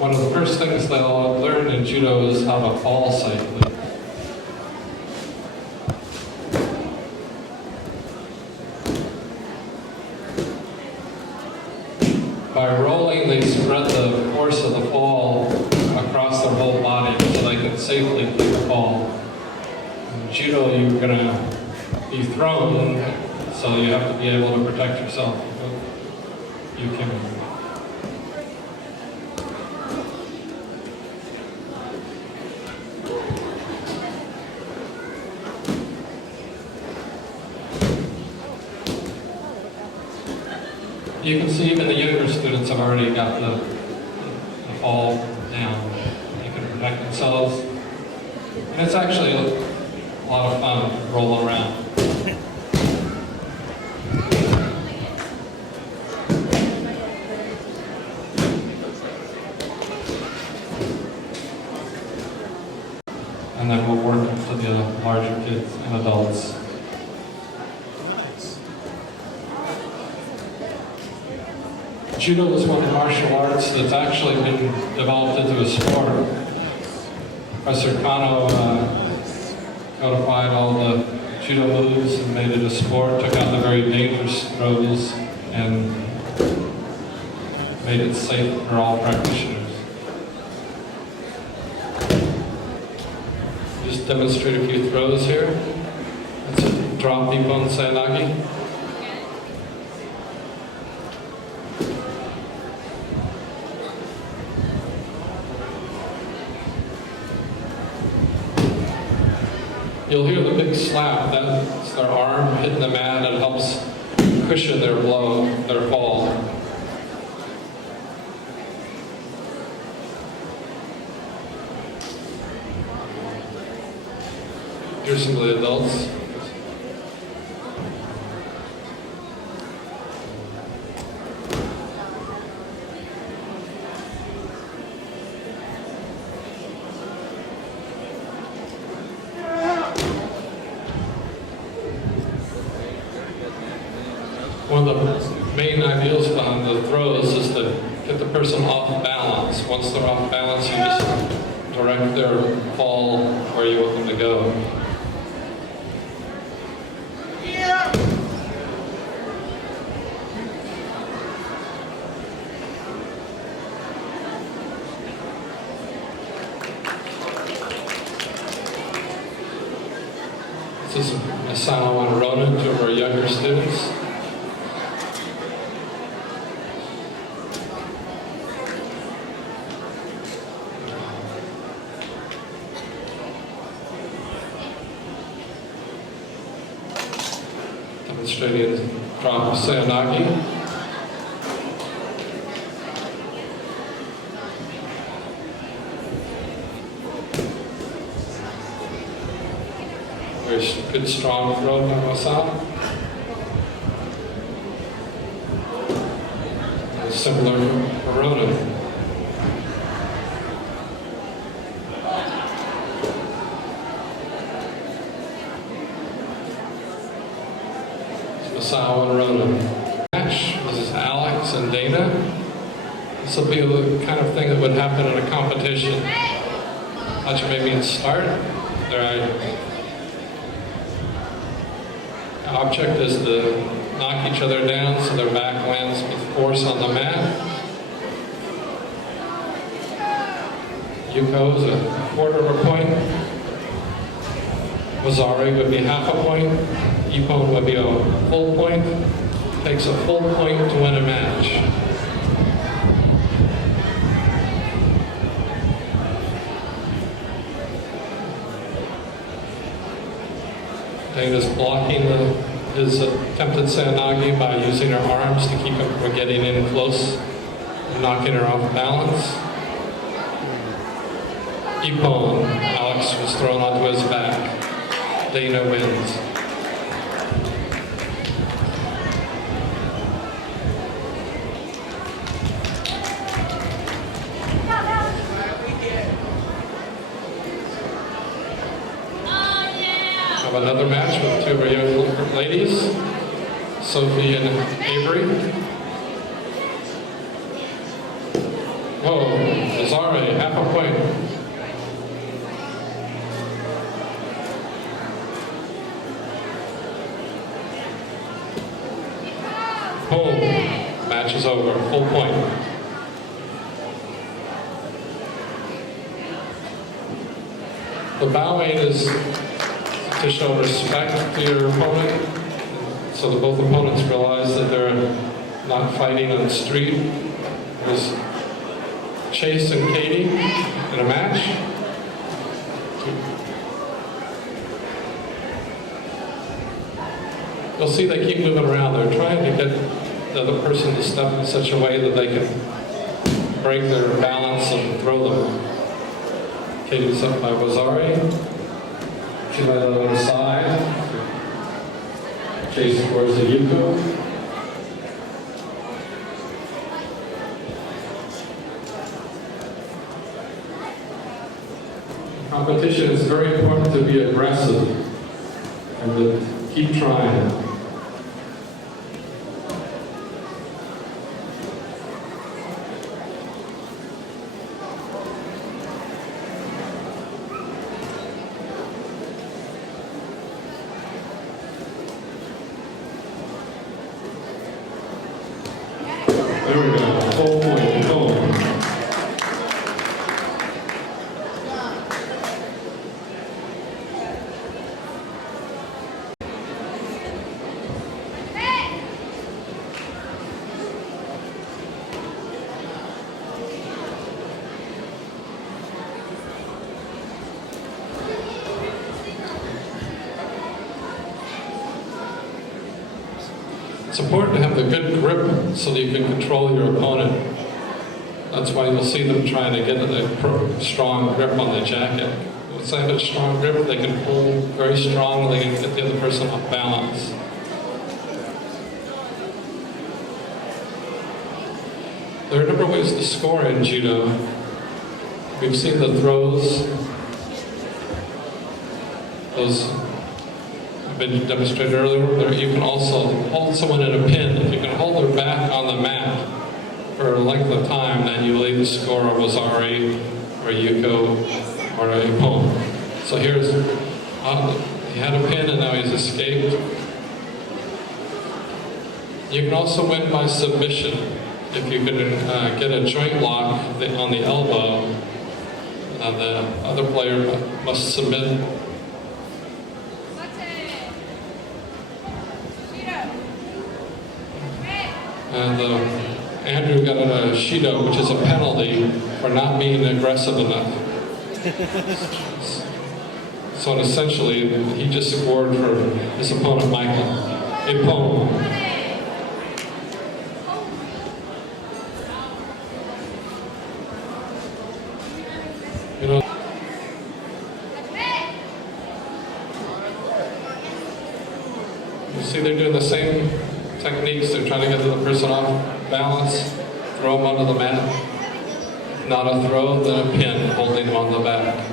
one of the first things they'll learn in judo is how to fall safely. By rolling, they spread the force of the fall across their whole body so they can safely take a fall. In judo, you're going to be thrown, so you have to be able to protect yourself. You can. You can see even the younger students have already got the fall down. They can protect themselves. And it's actually a lot of fun to roll around. And then we'll work up to the larger kids and adults. Judo is one of the martial arts that's actually been developed into a sport. Professor Kano codified all the judo moves and made it a sport, took out the very dangerous throws, and made it safe for all practitioners. Just demonstrate a few throws here. That's a drop Nippon Sayanagi. You'll hear the big slap. That's their arm hitting the mat. It helps cushion their blow, their fall. Here's some of the adults. One of the main ideals behind the throws is to get the person off balance. Once they're off balance, you just direct their fall where you want them to go. This is Asano and Ronan, two of our younger students. Demonstrating drop Sayanagi. Very good strong throw by Masao. And similar for Ronan. Masao and Ronan. Match. This is Alex and Dana. This will be the kind of thing that would happen in a competition. Watch maybe start. Their object is to knock each other down so their back lands with force on the mat. Yuko is a quarter of a point. Wazari would be half a point. Ippon would be a full point. Takes a full point to win a match. Dana's blocking his attempted Sayanagi by using her arms to keep him from getting in close and knocking her off balance. Ippon, Alex was thrown onto his back. Dana wins. Have another match with two of our young ladies, Sophie and Avery. Whoa, Wazare, half a point. Boom. Match is over. Full point. The bow aid is to show respect to your opponent, so that both opponents realize that they're not fighting on the street. There's Chase and Katie in a match. You'll see they keep moving around. They're trying to get the other person to step in such a way that they can break their balance and throw them. Katie's up by Wazare. She's by the other side. Chase towards the Yuko. Competition is very important to be aggressive and to keep trying. There we go, full point, boom. It's important to have the good grip so that you can control your opponent. That's why you'll see them trying to get a strong grip on the jacket. Once they have a strong grip, they can pull very strong and they can get the other person off balance. There are a number of ways to score in judo. We've seen the throws. Those have been demonstrated earlier. You can also hold someone in a pin. If you can hold their back on the mat for a length of time, then you will either score a Wazare or Yuko or a Ippon. So here's, he had a pin and now he's escaped. You can also win by submission. If you can get a joint lock on the elbow, the other player must submit. And Andrew got a Shido, which is a penalty for not being aggressive enough. So essentially, he just scored for his opponent, Michael. Ippon. You know, you see they're doing the same techniques. They're trying to get the person off balance, throw them onto the mat. Not a throw, then a pin, holding them on the back.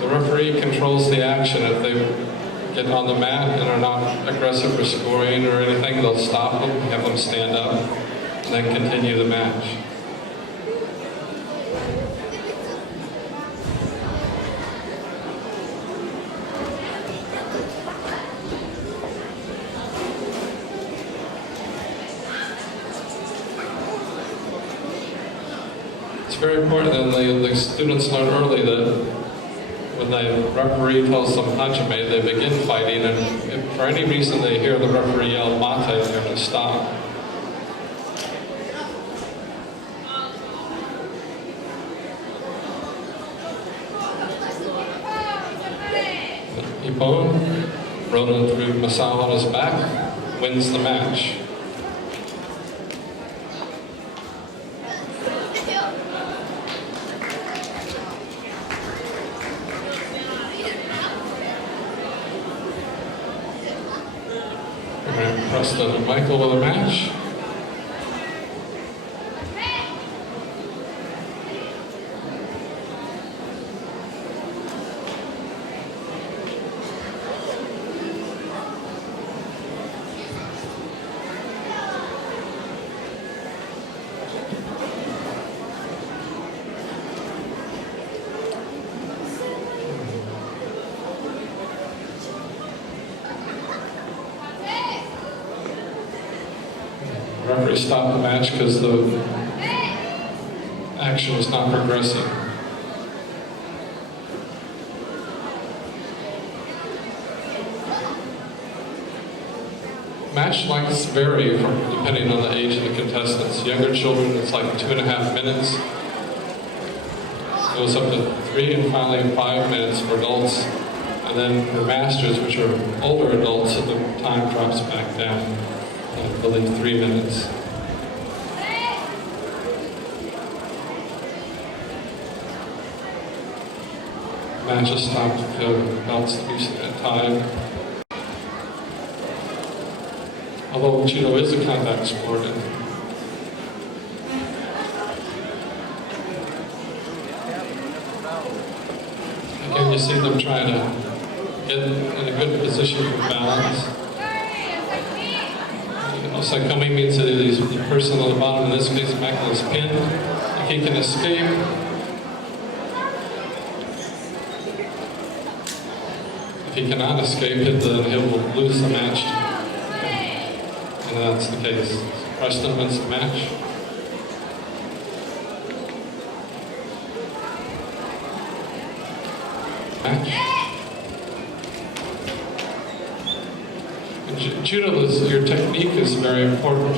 The referee controls the action. If they get on the mat and are not aggressive or scoring or anything, they'll stop them, have them stand up, and then continue the match. It's very important that the students learn early that when the referee tells them hajime, they begin fighting, and if for any reason they hear the referee yell mate, they're going to stop. Ippon, rolling through Masao on his back, wins the match. Preston and Michael with a match. referee stopped the match because the action was not progressing. Match lengths vary depending on the age of the contestants. Younger children, it's like 2.5 minutes. It goes up to 3 and finally 5 minutes for adults. And then for masters, which are older adults, the time drops back down, I believe 3 minutes. Matches stopped for belts to be tied. Although judo is a contact sport. Again, you see them trying to get in a good position for balance. Osakomi means that the person on the bottom, in this case, Michael, is pinned. If he can escape, if he cannot escape it, then he will lose the match. And that's the case. Preston wins the match. In judo, your technique is very important.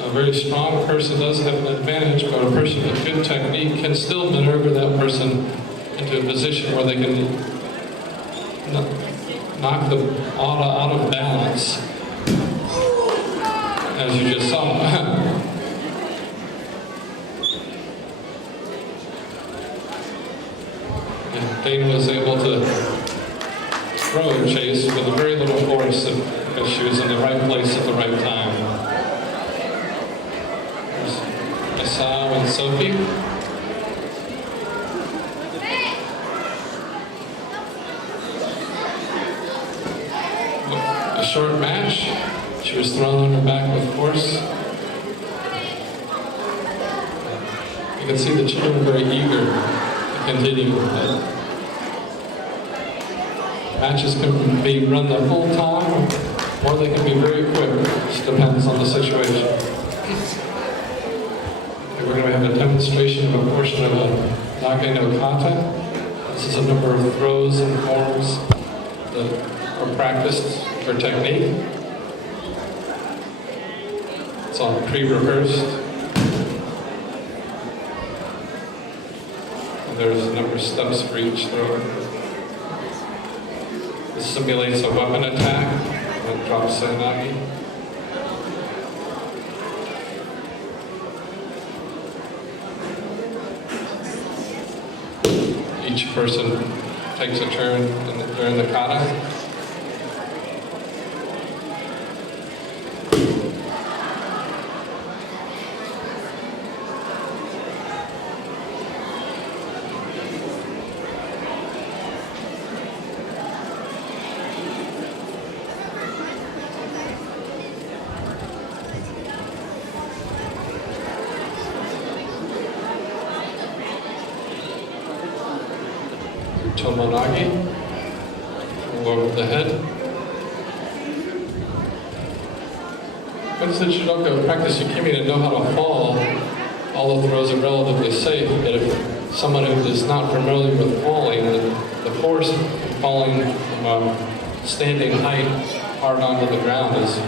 A very strong person does have an advantage, but a person with good technique can still maneuver that person into a position where they can knock the out of balance, as you just saw. And Dana was able to throw and chase with a very little force because she was in the right place at the right time. There's Asao and Sophie. A short match. She was thrown on her back with force. You can see the children very eager to continue with that. Matches can be run the whole time, or they can be very quick. It just depends on the situation. Okay, we're going to have a demonstration of a portion of a Nage no Kata. This is a number of throws and forms that are practiced for technique. It's all pre-rehearsed. And there's a number of steps for each throw. This simulates a weapon attack that drops Senagi. Each person takes a turn during the kata. Tomonagi, over the head. Once the judoka practice yukimi to know how to fall, all the throws are relatively safe, but if someone who is not familiar with falling, the force of falling from standing height hard onto the ground is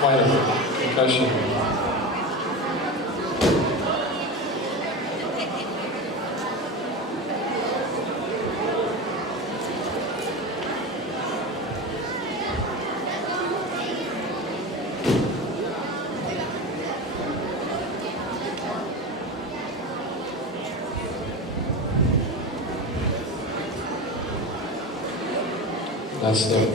quite a concussion. That's the